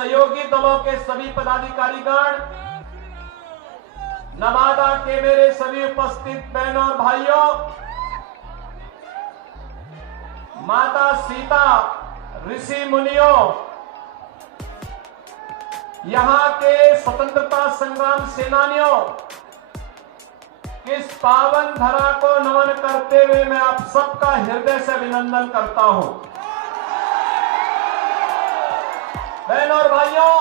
सहयोगी दलों के सभी पदाधिकारीगण, नवादा के मेरे सभी उपस्थित बहनों और भाइयों, माता सीता, ऋषि मुनियों, यहां के स्वतंत्रता संग्राम सेनानियों, इस पावन धरा को नमन करते हुए मैं आप सबका हृदय से अभिनंदन करता हूं। बहनों और भाइयों,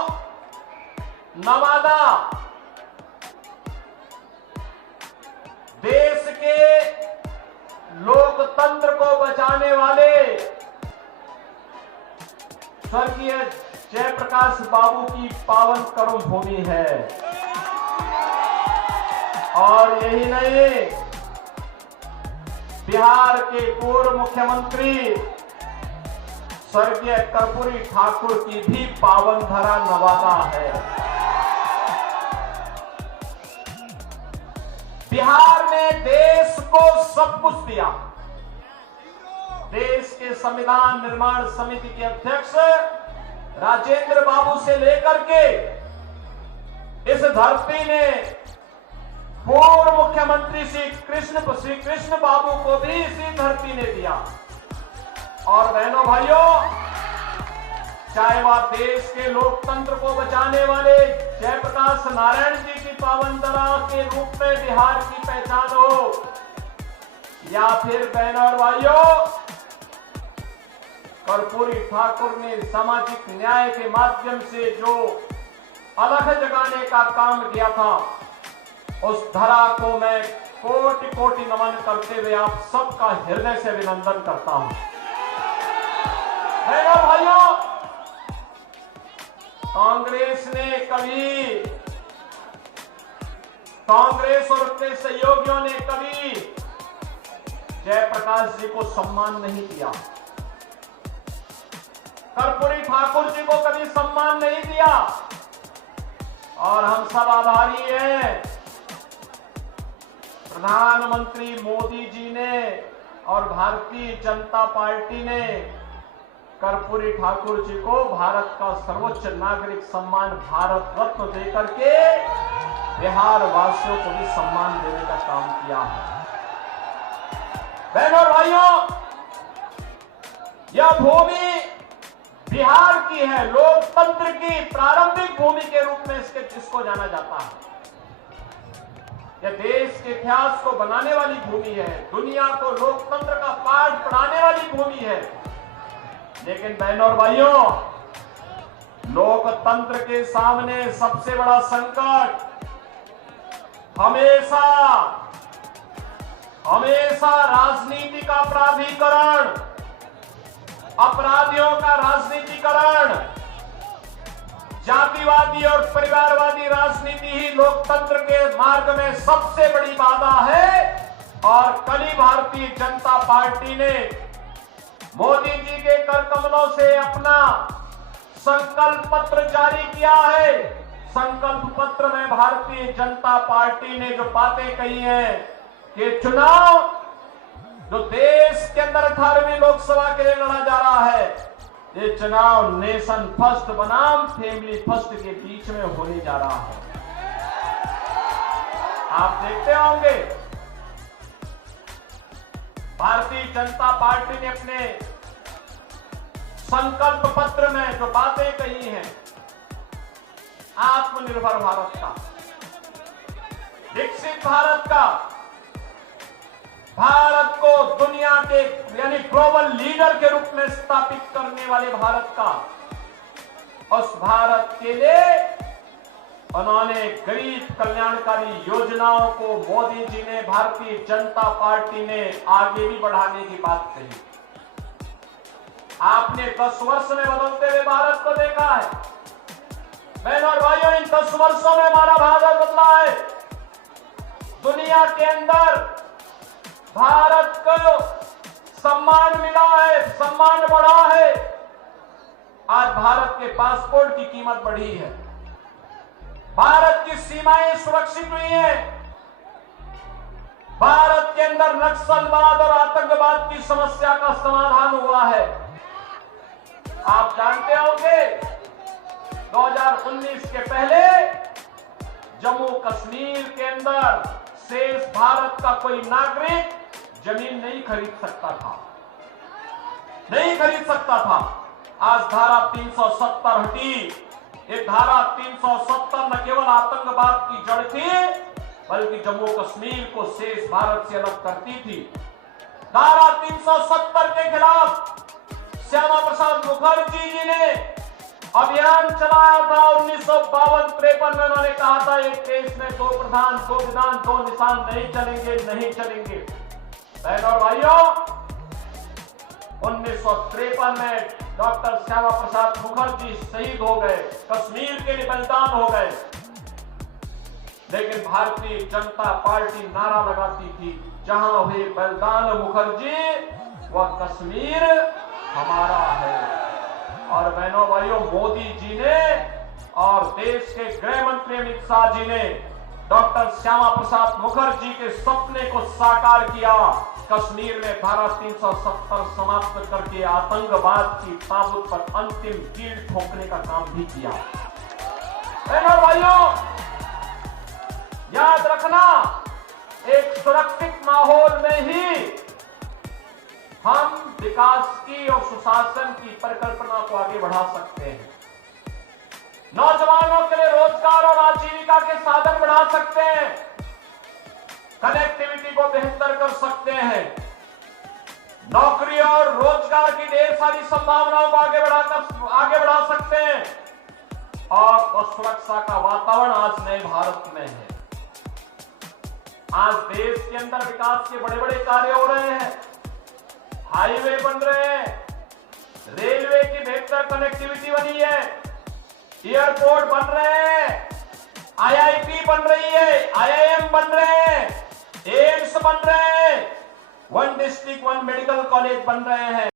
नवादा देश के लोकतंत्र को बचाने वाले स्वर्गीय जयप्रकाश बाबू की पावन कर्मभूमि है। और यही नहीं, बिहार के पूर्व मुख्यमंत्री स्वर्गीय कर्पूरी ठाकुर की भी पावन धरा नवादा है। बिहार ने देश को सब कुछ दिया। देश के संविधान निर्माण समिति के अध्यक्ष राजेंद्र बाबू से लेकर के इस धरती ने पूर्व मुख्यमंत्री श्री कृष्ण बाबू को भी इसी धरती ने दिया। और बहनों भाइयों, चाहे वह देश के लोकतंत्र को बचाने वाले जयप्रकाश नारायण जी की पावन धरा के रूप में बिहार की पहचान हो, या फिर बहनों और भाइयों, कर्पूरी ठाकुर ने सामाजिक न्याय के माध्यम से जो अलख जगाने का काम किया था, उस धरा को मैं कोटि कोटि नमन करते हुए आप सबका हृदय से अभिनंदन करता हूं। बहनों भाइयों, कांग्रेस और उसके सहयोगियों ने कभी जयप्रकाश जी को सम्मान नहीं किया, कर्पूरी ठाकुर जी को कभी सम्मान नहीं दिया। और हम सब आभारी हैं प्रधानमंत्री मोदी जी ने और भारतीय जनता पार्टी ने कर्पूरी ठाकुर जी को भारत का सर्वोच्च नागरिक सम्मान भारत रत्न देकर के बिहार वासियों को भी सम्मान देने का काम किया है। बहनों और भाइयों, यह भूमि बिहार की है, लोकतंत्र की प्रारंभिक भूमि के रूप में इसको जाना जाता है। यह देश के इतिहास को बनाने वाली भूमि है, दुनिया को लोकतंत्र का पाठ पढ़ाने वाली भूमि है। लेकिन बहनों और भाइयों, लोकतंत्र के सामने सबसे बड़ा संकट हमेशा राजनीति का प्राधिकरण, अपराधियों का राजनीतिकरण, जातिवादी और परिवारवादी राजनीति ही लोकतंत्र के मार्ग में सबसे बड़ी बाधा है। और कल ही भारतीय जनता पार्टी ने मोदी जी के कर कमलों से अपना संकल्प पत्र जारी किया है। संकल्प पत्र में भारतीय जनता पार्टी ने जो बातें कही हैं कि चुनाव जो देश के अंदर 18वीं लोकसभा के लिए लड़ा जा रहा है, ये चुनाव नेशन फर्स्ट बनाम फैमिली फर्स्ट के बीच में होने जा रहा है। आप देखते होंगे भारतीय जनता पार्टी ने अपने संकल्प पत्र में जो बातें कही हैं, आत्मनिर्भर भारत का, विकसित भारत का, भारत को दुनिया के यानी ग्लोबल लीडर के रूप में स्थापित करने वाले भारत का, उस भारत के लिए उन्होंने गरीब कल्याणकारी योजनाओं को मोदी जी ने, भारतीय जनता पार्टी ने आगे भी बढ़ाने की बात कही। आपने 10 वर्ष में बदलते हुए भारत को देखा है। बहनों और भाइयों, इन 10 वर्षों में हमारा भारत बदला है। दुनिया के अंदर भारत को सम्मान मिला है, सम्मान बढ़ा है। आज भारत के पासपोर्ट की कीमत बढ़ी है, भारत की सीमाएं सुरक्षित हुई हैं, भारत के अंदर नक्सलवाद और आतंकवाद की समस्या का समाधान हुआ है। आप जानते होंगे 2019 के पहले जम्मू कश्मीर के अंदर शेष भारत का कोई नागरिक जमीन नहीं खरीद सकता था। आज धारा 370 हटी। ये धारा 370 न केवल आतंकवाद की जड़ थी, बल्कि जम्मू कश्मीर को शेष भारत से अलग करती थी। धारा 370 के खिलाफ श्यामा प्रसाद मुखर्जी जी ने अभियान चलाया था। 1952-53 में उन्होंने कहा था एक देश में दो प्रधान, दो विधान, दो निशान नहीं चलेंगे। बहनों और भाइयों, 1953 में डॉक्टर श्यामा प्रसाद मुखर्जी शहीद हो गए, कश्मीर के लिए बलिदान हो गए। लेकिन भारतीय जनता पार्टी नारा लगाती थी, जहां हुए बलिदान मुखर्जी वह कश्मीर हमारा है। और बहनों भाइयों, मोदी जी ने और देश के गृह मंत्री अमित शाह जी ने डॉक्टर श्यामा प्रसाद मुखर्जी के सपने को साकार किया। कश्मीर में धारा 370 समाप्त करके आतंकवाद की ताबूत पर अंतिम कील ठोकने का काम भी किया। बहनों भाइयों, याद रखना, एक सुरक्षित माहौल में ही हम विकास की और सुशासन की परिकल्पना को आगे बढ़ा सकते हैं। नौजवानों के लिए रोजगार और आजीविका के साधन बढ़ा सकते हैं, कनेक्टिविटी को बेहतर कर सकते हैं, नौकरी और रोजगार की ढेर सारी संभावनाओं को आगे बढ़ा सकते हैं। और सुरक्षा का वातावरण आज नए भारत में है। आज देश के अंदर विकास के बड़े बड़े कार्य हो रहे हैं, हाईवे बन रहे हैं, रेलवे की बेहतर कनेक्टिविटी बनी है, एयरपोर्ट बन रहे हैं, आईआईटी बन रही है, आईआईएम बन रहे हैं, एम्स बन रहे हैं, 1 डिस्ट्रिक्ट 1 मेडिकल कॉलेज बन रहे हैं।